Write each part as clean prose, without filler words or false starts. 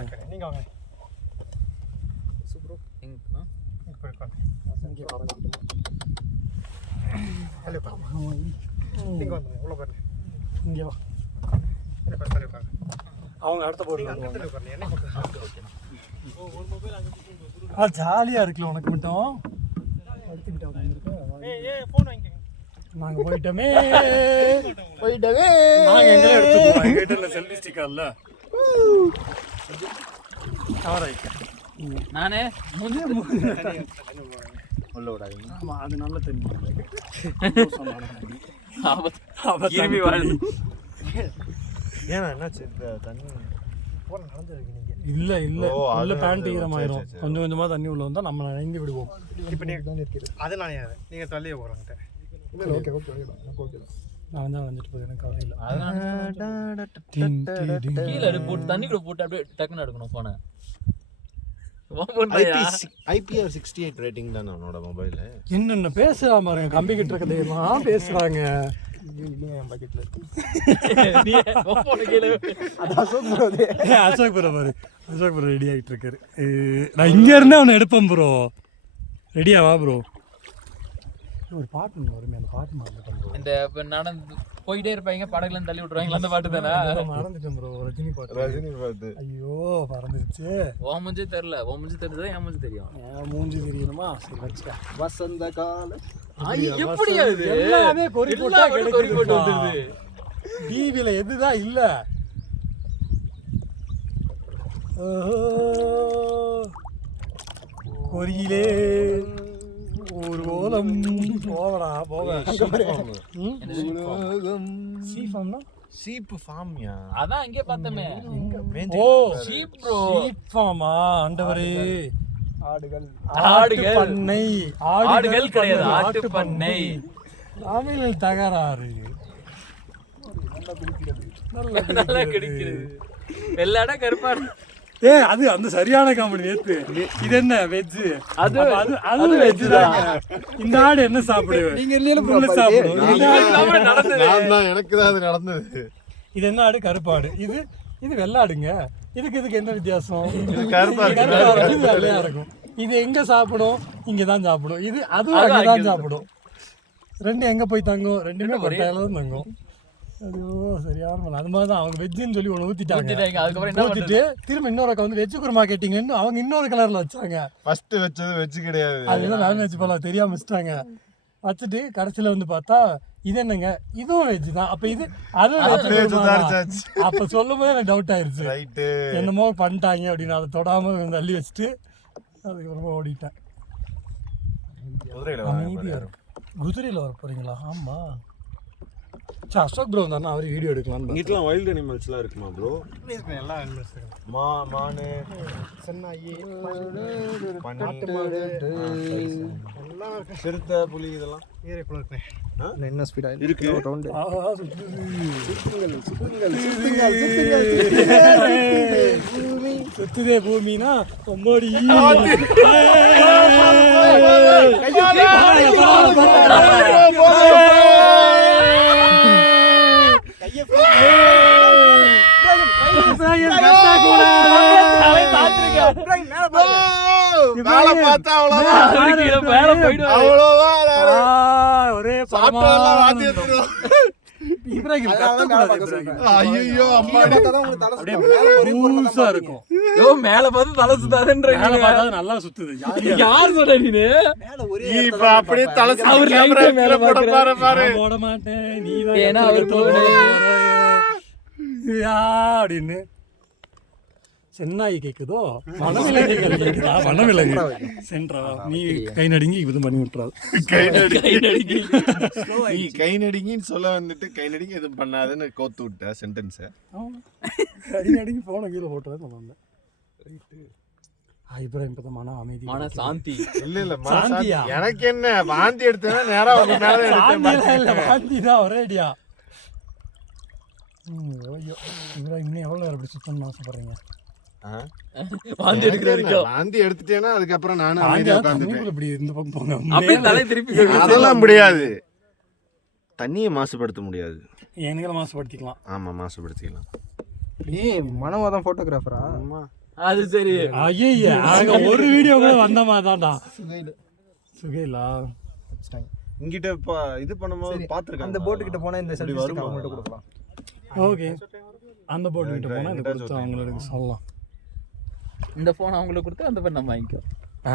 நீங்க வாங்க சூப்பர் எங்கண்ணா இப்போ இருக்காங்க இங்கே வரேன் ஹலோ நீங்க வந்து உள்ள பாருங்க இங்கே வா என்ன பேச இருக்காங்க அவங்க அடுத்த போட்டு அங்க உட்காருங்க என்ன பண்றாங்க ஒரு மொபைல் அங்க ஜாலியாக இருக்குல்ல உனக்கு மட்டும் எடுத்துக்கிட்டேன் ஏய் ஃபோன் வாங்கிக்கங்க நாங்கள் போயிட்டோமே நாங்கள் எங்கே எடுத்துக்குவோம் எங்கள் கிட்ட இல்லை செல்ஃபி ஸ்டிக்கர்ல கவர் ஆகிட்டேன் நானே உள்ள விடாதீங்க ஆமாம் அது நல்ல தண்ணி இருமி வாழ் ஏன்னா என்னாச்சு இந்த தண்ணி போற நடந்துருக்கு நீங்க இல்லை இல்லை உள்ள பேண்ட் ஈரமாயிரும் கொஞ்சம் கொஞ்சமாக தண்ணி உள்ள வந்தால் நம்ம நனைந்து விடுவோம் இப்போ நீங்க தான் இருக்கிறது அது நான் நீங்க தள்ளியே போறாங்க இல்லை ஓகே ஓகே ஓகே நான் தான் வந்துட்டு போய் எனக்கு கவலை இல்லை கீழே எடுத்து போட்டு தண்ணி கூட போட்டு அப்படியே டக்குன்னு எடுக்கணும் போன IPR 68 ரேட்டிங் தான் அவனோட மொபைல். என்னென்ன பேசுகிறான் பாருங்க கம்பி கிட்ட இருக்கிறதெல்லாம் பேசுகிறாங்க என் பக்கெட்ல இருக்கு அசோக் ப்ரோ பாரு அசோக் ப்ரோ ரெடி ஆகிட்டு இருக்காரு நான் இங்கே இருந்தே அவனை எடுப்பேன் ப்ரோ ரெடியா வா ப்ரோ ஒரு பாட்டு வருமே அந்த பாட்டு மறந்துட்டேன் ப்ரோ இந்த இப்போ நடந்து போயிட்டே இருப்பாங்க படகுல தள்ளி விட்டுருவாங்களா அந்த பாட்டு தானே மறந்துட்டேன் ப்ரோ ரஜினி பாட்டு ரஜினி பாட்டு. ஐயோ மறந்துருச்சு ஓ மூஞ்சி தெரியல ஓ மூஞ்சி தெரிஞ்சதா என் மூஞ்சி தெரியும் என் மூஞ்சி தெரியணுமா சரி வச்சுக்க வசந்த கால எப்படி அது எல்லாமே கொறி போட்டா கொறி போட்டு கிடைக்குது வந்துருது டிவியில் எதுதான் இல்ல கொரியிலே ஒரு ஓலம் போவடா போவ சீஃபாம்னா சீப் ஃபார்ம்யா. அதான் அங்கே பார்த்தமே ஓ சீப் ப்ரோ சீஃபாமா ஆண்டவரே ஆடுகள் ஆடுகள் பண்ணை ஆடுகள் கிடையாது ஆட்டு பண்ணை தமிழில் தகராறு நல்லா கிடைக்கிறது வெள்ளாடா கருப்பாடு அது அந்த சரியான காமெடி நேத்து இது என்ன வெஜ் அது அது அது வெஜ் தான் இந்த ஆடு என்ன சாப்பிடுவேன் நீங்க இல்ல சாப்பிடுவோம் நான் தான் எனக்கு தான் அது நடந்தது. இது என்ன ஆடு கருப்பாடு இது இது வெள்ளாடுங்க இதுக்கு என்ன வித்தியாசம் கருப்பா கருப்பா இது வெள்ளையா இருக்கும் இது எங்க சாப்பிடும் இங்க தான் சாப்பிடும் இது அதுவும் அங்க தான் சாப்பிடும் ரெண்டு எங்க போய் தங்கும் ரெண்டுமே கொட்டையில தான் தங்கும் ஐயோ சரியான அது மாதிரி தான் அவங்க வெஜ்ஜுன்னு சொல்லி ஒன்று ஊற்றிட்டாங்க அதுக்கப்புறம் என்ன ஊற்றிட்டு திரும்ப இன்னொரு அக்கா வந்து வெஜ் குருமா கேட்டிங்கன்னு அவங்க இன்னொரு கலரில் வச்சாங்க ஃபர்ஸ்ட் வச்சது வெஜ் கிடையாது. அதுதான் நான்வெஜ் போல தெரியாம வச்சுட்டாங்க வச்சுட்டு கடைசியில் வந்து பார்த்தா இது என்னங்க இதுவும் வெஜ் தான் அப்போ இது அதுவும் அப்போ சொல்லும் போது எனக்கு டவுட் ஆயிடுச்சு ரைட்டு. என்னமோ பண்ணிட்டாங்க அப்படின்னு அதை தொடாமல் தள்ளி வச்சுட்டு அதுக்கப்புறமா ஓடிட்டேன் குதிரையில அமைதியாக இருக்கும் குதிரையில் வர போறீங்களா ஆமாம் சரி அசோக் ப்ரோ வந்தாருன்னா அவர் வீடியோ எடுக்கலாம்னு இங்கெல்லாம் வைல்ட் அனிமல்ஸ்லாம் இருக்குமா ப்ரோ? எல்லா அனிமல்ஸ் இருக்கு மானு சென்னாயி பன்னி எல்லாம் இருக்கு சிறுத்தை புலி இதெல்லாம் ஏறி போல இருக்கு என்ன ஸ்பீடா இருக்கு ரவுண்ட் சுத்துதே பூமினா ஒம்போடி ஒரே இருக்கும் மேல பார்த்து தலை சுத்தாதுன்ற நல்லா சுத்துது யார் சொல்ற நீ அப்படியே தலை போட மாட்டேன் நீ ஏன்னா அவர் அப்படின்னு சென்னாய் கேக்குதோ வனவிலங்குகள் கேக்குதா வனவிலங்கு சென்றா நீ கை நடுங்கி இது பண்ணி விட்டுறாது கை நடுங்கின்னு சொல்ல வந்துட்டு கை நடுங்கி எதுவும் பண்ணாதுன்னு கோத்து விட்ட சென்டென்ஸை. கை நடுங்கி போன கீழே போட்டுறது நான் வந்தேன் இப்ராஹிம் இப்பதான் மன அமைதி மன சாந்தி இல்ல சாந்தியா? எனக்கு என்ன வாந்தி எடுத்தேன்னா நேரா உங்க மேல இல்ல வாந்தி தான் ஒரேடியா ஐயோ இப்ராஹிம் இன்னும் எவ்வளவு நேரம் இப்படி சுத்தணும்னு ஆசைப்படுறீங்க வாந்தி எடுக்கிற வரைக்கும் வாந்தி எடுத்துட்டேன்னா அதுக்கப்புறம் நானும் அமைதியா உட்கார்ந்துட்டேன். இப்படி இந்த பக்கம் போங்க அப்படியே தலை திருப்பி அதெல்லாம் முடியாது. தண்ணியை மாசுபடுத்த முடியாது. எங்களை மாசுபடுத்திக்கலாம். ஆமா மாசுபடுத்திக்கலாம். ஏய் மனவாதம் போட்டோகிராஃபரா? அது சரி. ஐயா அங்க ஒரு வீடியோ கூட வந்த மாதிரி தான்டா. சுகைலா இங்கிட்ட இது பண்ணும்போது பாத்துருக்கேன். அந்த போட்டு கிட்ட போனா இந்த செல்ஃபி ஸ்டிக் அவங்கள்ட்ட கொடுக்கலாம். ஓகே, அந்த போட்டு கிட்ட போனா இது கொடுத்து அவங்களுக்கு சொல்லலாம். இந்த ஃபோன் அவங்களுக்கு கொடுத்து அந்த ஃபோன் நம்ம வாங்கிக்கோ.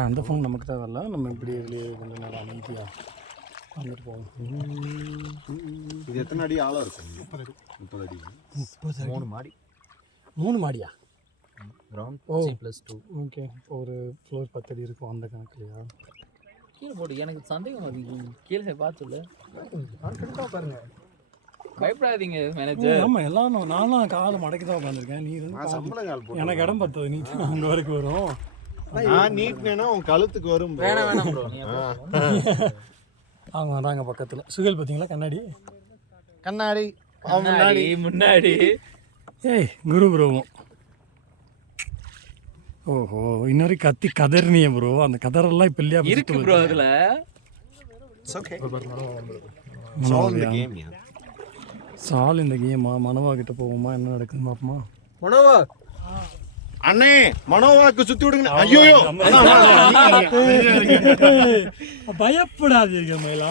அந்த ஃபோன் நமக்கு தேவையில்ல, நம்ம இப்படி வெளியே கொஞ்சம் நேரம் அமைதியாக வந்துட்டு போவோம். இது எத்தனை அடி ஆழம் இருக்கும்? 30 அடி. 3 மாடி. 3 மாடியா? கிரவுண்ட் ஓ C+2. ஓகே, ஒரு ஃப்ளோர் 10 அடி இருக்கும் அந்த கணக்குலையா? கீழே போடு, எனக்கு சந்தேகம் வருது. கீழே பார்த்துல கான்ஃபிடென்ட்டா பாருங்க. பயப்படாதீங்க மேனேஜர். ஆமா, எல்லாம் நானும் காலை மடக்கி தான் உட்காந்துருக்கேன். நீ சம்பளம் கால் போட்டு எனக்கு இடம் பத்தது, நீ அங்கே வரைக்கும் வரும். நான் நீட்னேன்னா உன் கழுத்துக்கு வரும். வேணாம் ப்ரோ. அவங்க வராங்க பக்கத்தில். சுகல் பார்த்தீங்களா கண்ணாடி? கண்ணாடி முன்னாடி. ஏய் குரு ப்ரோவும். ஓஹோ, இன்னொரு கத்தி கதறினிய ப்ரோ. அந்த கதரெல்லாம் இப்போ இல்லையா இருக்கு ப்ரோ அதுல. சால் இந்த கேமா. மனவா கிட்ட போவோமா, என்ன நடக்குதுன்னு பார்ப்போமா? மனோவா அண்ணே, மனோவாக்கு சுத்தி விடுங்க. ஐயோ பயப்படாதீங்க மயிலா.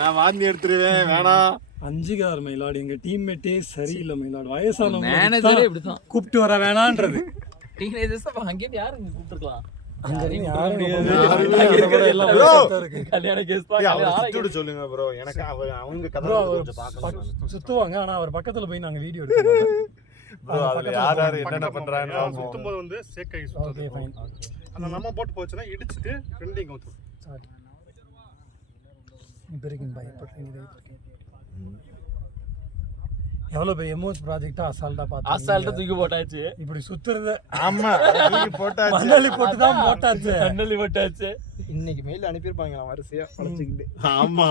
நான் வாந்தி எடுத்துருவேன், வேணாம். 5 மயிலாடு எங்க டீம்மேட்டே சரியில்லை மயிலாடு. வயசானவங்க மேனேஜரே இப்படிதான் கூப்பிட்டு வர வேணான்றது. டீனேஜர்ஸ் அப்ப அங்கே யாரும் கூப்பிட்டுருக்கலாம். கல்யாண கேஸ் சொல்லுங்க ப்ரோ. எனக்கு அவங்க கதை கொஞ்சம் பார்க்கணும். சுத்துவாங்க, ஆனா அவர் பக்கத்துல போய் நாங்க வீடியோ எடுக்கோம். ப்ரோ அதுல யார் யார் என்னென்ன பண்றாங்க சுத்தும்போது வந்து சேக்கை ஓகே ஃபைன். அந்த நம்ம போட்டு போச்சுன்னா இடிச்சிட்டு ரெண்டு இங்க ஊத்தும். சாரி, இப்போ இருக்கு பயப்படுறீங்க. எவ்வளோ பெரிய எமோஜ் ப்ராஜெக்டா அசால்ட்டா பார்த்து அசால்ட்டா தூக்கி போட்டாச்சு. இப்படி சுத்துறது. ஆமா, தூக்கி போட்டாச்சு. மண்ணலி போட்டு தான் போட்டாச்சு. கண்ணலி போட்டாச்சு. இன்னைக்கு மெயில் அனுப்பியிருப்பாங்க வரிசையா பழச்சிக்கிட்டு. ஆமா,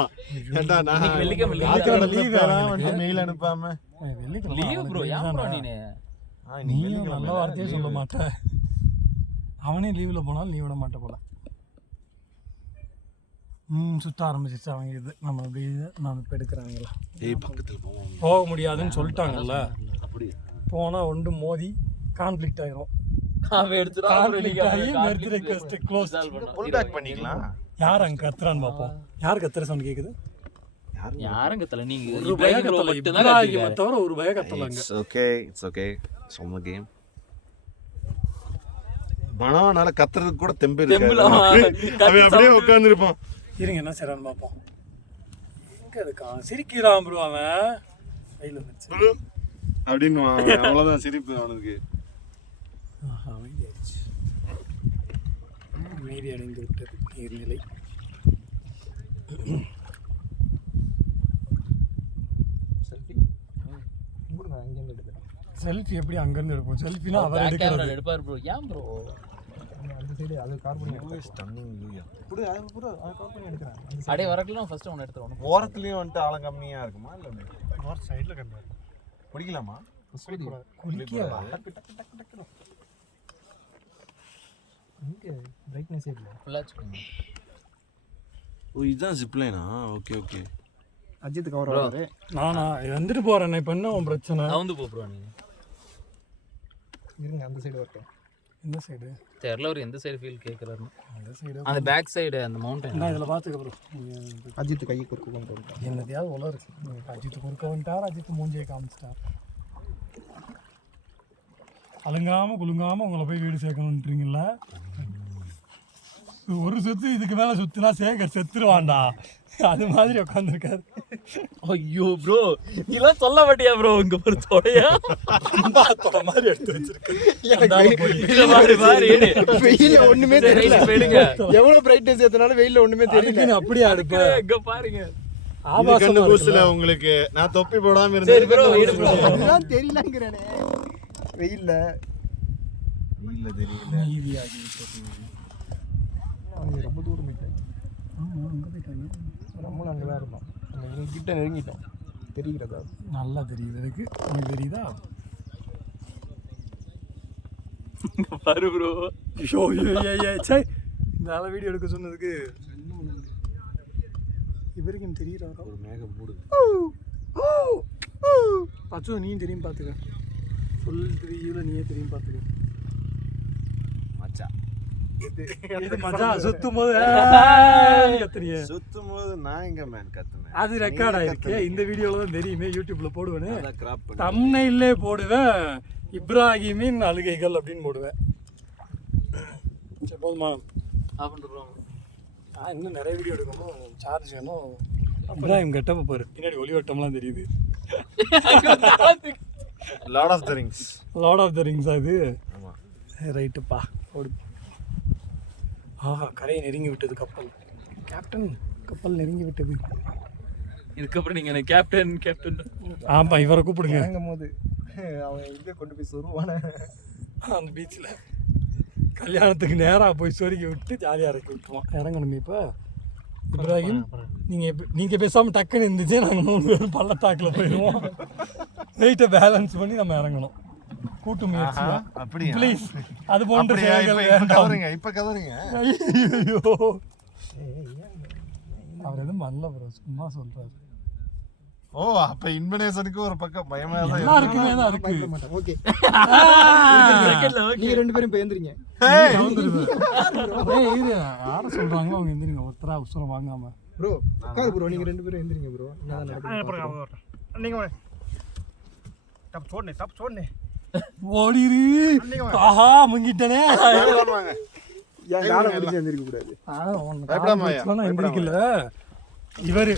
ஏண்டா நான் இன்னைக்கு வெள்ளிக்கிழமை லீவ் எல்லாம் வந்து மெயில் அனுப்பாம லீவ் ப்ரோ. ஏன் ப்ரோ நீயும் நல்ல வார்த்தையே சொல்ல மாட்டேன். அவனே லீவ்ல போனாலும் நீ விட மாட்டே போல. சுத்த ஆரம்பிச்சிச்சு அவங்க. இது நம்ம அப்படி நம்ம இப்போ எடுக்கிறாங்களா? பக்கத்துல போக முடியாதுன்னு சொல்லிட்டாங்கல்ல. அப்படியா? போனா ஒன்று மோதி கான்ஃப்ளிக்ட் ஆயிரும். புல் பேக் பண்ணிக்கலாம். யார் அங்க கத்துறான்னு பார்ப்போம். யார் கத்துற சவுண்ட் கேக்குது? யாரும் கத்தல. நீங்க ஒரு பய கத்தல இப்ராஹிம் தவிர ஒரு பய கத்தல அங்க. இட்ஸ் ஓகே சம்ம கேம். மனவனால கத்துறதுக்கு கூட தெம்பு இருக்கு. அவன் அப்படியே உட்கார்ந்து இருப்பான். இருங்க என்ன செய்றான்னு பார்ப்போம். எங்க இருக்கான்? சிரிக்கிறான் ப்ரோ அவன். கையில வந்துச்சு அப்படின்னு அவ்வளவுதான் சிரிப்பு அவனுக்கு. அமைதியாச்சு. அமைதி அடைந்து விட்டது நீர்நிலை. செல்ஃபி எப்படி அங்கிருந்து எடுப்போம்? செல்ஃபினா அவர் எடுக்கிறது. எடுப்பார் ப்ரோ. ஏன் ப்ரோ அந்த சைடு அது கார் பண்ணி ஸ்டன்னிங் லூயா புடு அது புடு அது கார் பண்ணி எடுக்கறேன். அடே வரக்கலாம் ஃபர்ஸ்ட் ஒன்னு எடுத்துறோம். ஓரத்துலயும் வந்து ஆளம் கம்மியா இருக்குமா இல்ல நார்த் சைடுல கண்டா குடிக்கலாமா? குளிக்கவா? இங்க பிரைட்னஸ் இல்ல. ஃபுல்லா வச்சுக்கோங்க. ஓ இதுதான் ஜிப் லைனா? Okay okay. அஜித் கவர் ஆவாரு. நானா வந்துட்டு போறேன். இப்ப என்ன உன் பிரச்சனை? நவுந்து போ ப்ரோ. நீ இருங்க அந்த சைடு வரட்டும். இந்த சைடு தெரியல ஒரு எந்த சைடு ஃபீல் கேக்குறாரு. அந்த சைடு அந்த பேக் சைடு அந்த மவுண்டன். நான் இதுல பாத்துக்க ப்ரோ. அஜித் கை குறுக்கு கொண்டு வந்துட்டான். என்னதையாவது உள்ள இருக்கு. அஜித் குறுக்க வந்துட்டார். அஜித் மூஞ்சியை காமிச்சிட்டார். அலுங்காம குலுங்காம உங்களை போய் வீடு சேர்க்கணுன்றீங்கல்ல. ஒரு சுத்து இதுக்கு மேல சுத்துனா சேகர் செத்துருவான்டா. அது மாதிரி உட்காந்துருக்காரு. ஐயோ ப்ரோ இதெல்லாம் சொல்ல மாட்டியா ப்ரோ? இங்க ஒரு தொடையா தொட மாதிரி எடுத்து வச்சிருக்கு. வெயில்ல ஒண்ணுமே தெரியல. போயிடுங்க. எவ்வளவு பிரைட்னஸ் ஏத்துனாலும் வெயில்ல ஒண்ணுமே தெரியல. நீ அப்படியே அடுப்பு இங்க பாருங்க. ஆபாசமா இருக்குல்ல உங்களுக்கு. நான் தொப்பி போடாம இருந்தேன். சரி ப்ரோ இரு ப்ரோ. அதெல்லாம் தெரியலங்கறனே. வெயில்ல இல்ல தெரியல. ஈவியாகி அவங்க ரொம்ப தூரம் போயிட்டாங்க. ஆமா அங்க போயிட்டாங்க. நம்மளும் அங்கே தான் இருந்தோம். நம்ம கிட்ட நெருங்கிட்டோம். தெரிகிறதா? நல்லா தெரியுது. எனக்கு உனக்கு தெரியுதா? பாரு ப்ரோ. ஐயோ சே இந்த ஆள வீடியோ எடுக்க சொன்னதுக்கு இவருக்கு தெரியுறாரா? ஒரு மேகம் மூடுது. பச்சு நீ தெரியும் பார்த்துக்க. ஃபுல் 3Uல நீயே திரும்பி பார்த்துக்க. மச்சான் இது மச்சான் சுத்தும் போது கத்துறியே. சுத்தும் போது நான் எங்க மேன் கத்துனேன். அது ரெக்கார்ட் ஆயிருக்கு. இந்த வீடியோல தான் தெரியுமே, யூடியூப்ல போடுவேன்னு. அத கிராப் பண்ணி தம்ப்நெயிலே போடுவேன், இப்ராஹிமின் அழுகைகள் அப்படின்னு போடுவேன். சரி போதுமா? அப்படின்றோம். இன்னும் நிறைய வீடியோ எடுக்கணும், சார்ஜ் வேணும். இப்ராஹிம் கெட்டப்ப பாரு, பின்னாடி ஒளிவட்டம்லாம் தெரியுது. Lord of the rings. Lord of the rings அது. ஆமா. ரைட்டுப்பா ஓடு. ஆஹா, கரையை நெருங்கி விட்டது கப்பல். கேப்டன், கப்பல் நெருங்கி விட்டது. இதுக்கப்புறம் நீங்க எனக்கு கேப்டன் கேப்டன் ஆமாம், இவரை கூப்பிடுங்க. இறங்கும் போது அவன் இங்கே கொண்டு போய் சொருவான அந்த பீச்சில் கல்யாணத்துக்கு நேராக போய் சொருக்கி விட்டு ஜாலியாக இறக்கி விட்டுருவோம். இறங்கணுமே இப்போ. இப்ராஹிம், நீங்கள் பேசாமல் டக்குன்னு இருந்துச்சு, நாங்கள் 3 பேரும் பள்ளத்தாக்கில் போயிடுவோம். வெயிட்டை பேலன்ஸ் பண்ணி நம்ம இறங்கணும். கூட்டு முயற்சி அப்படியா? ப்ளீஸ், அது போன்ற அப்படியா? செயல்கள் இப்ப வேண்டாம். கவருங்க, இப்ப கவருங்க. ஐயோ, அவர் எதுவும் பண்ணல ப்ரோ, சும்மா சொல்றாரு. ஓ, அப்ப இன்வெனேஷனுக்கு ஒரு பக்கம் பயமா தான் எல்லாருக்குமே தான் இருக்கு. ஓகே செகண்ட்ல நீங்க 2 பேரும் இப்போ எழுந்திரிங்க. யார சொல்றாங்களோ அவங்க எந்திரிங்க, ஒருத்தரா உசுரம் வாங்காம. ப்ரோ உட்காரு ப்ரோ, நீங்க 2 பேரும் எழுந்திரிங்க ப்ரோ. என்னதான் நடக்குது நீங்கள் டப் சோடனே ஓடிரு. ஆஹா, முங்கிட்டனே. ஏன் காலை பிடிச்சி எழுந்திரிக்க கூடாது? எந்திரிக்கல. இவர்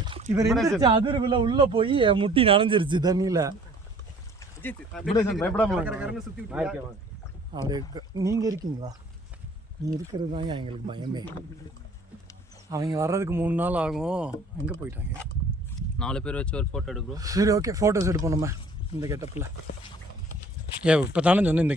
எந்திரிச்சு அதிர்வுல உள்ள போய் என் முட்டி நனைஞ்சிருச்சு தண்ணியில. சுத்தி விட்டு அப்படியே நீங்க இருக்கீங்களா? நீ இருக்கிறது தாங்க எங்களுக்கு பயமே. அவங்க வர்றதுக்கு 3 நாள் ஆகும். எங்க போயிட்டாங்க? 4 பேர் வச்சு ஒரு போட்டோ எடுக்கிறோம். சரி ஓகே, ஃபோட்டோஸ் எடுப்போம் நம்ம இந்த கெட்டப்பில். இப்போ தானே சொன்னேன் இந்த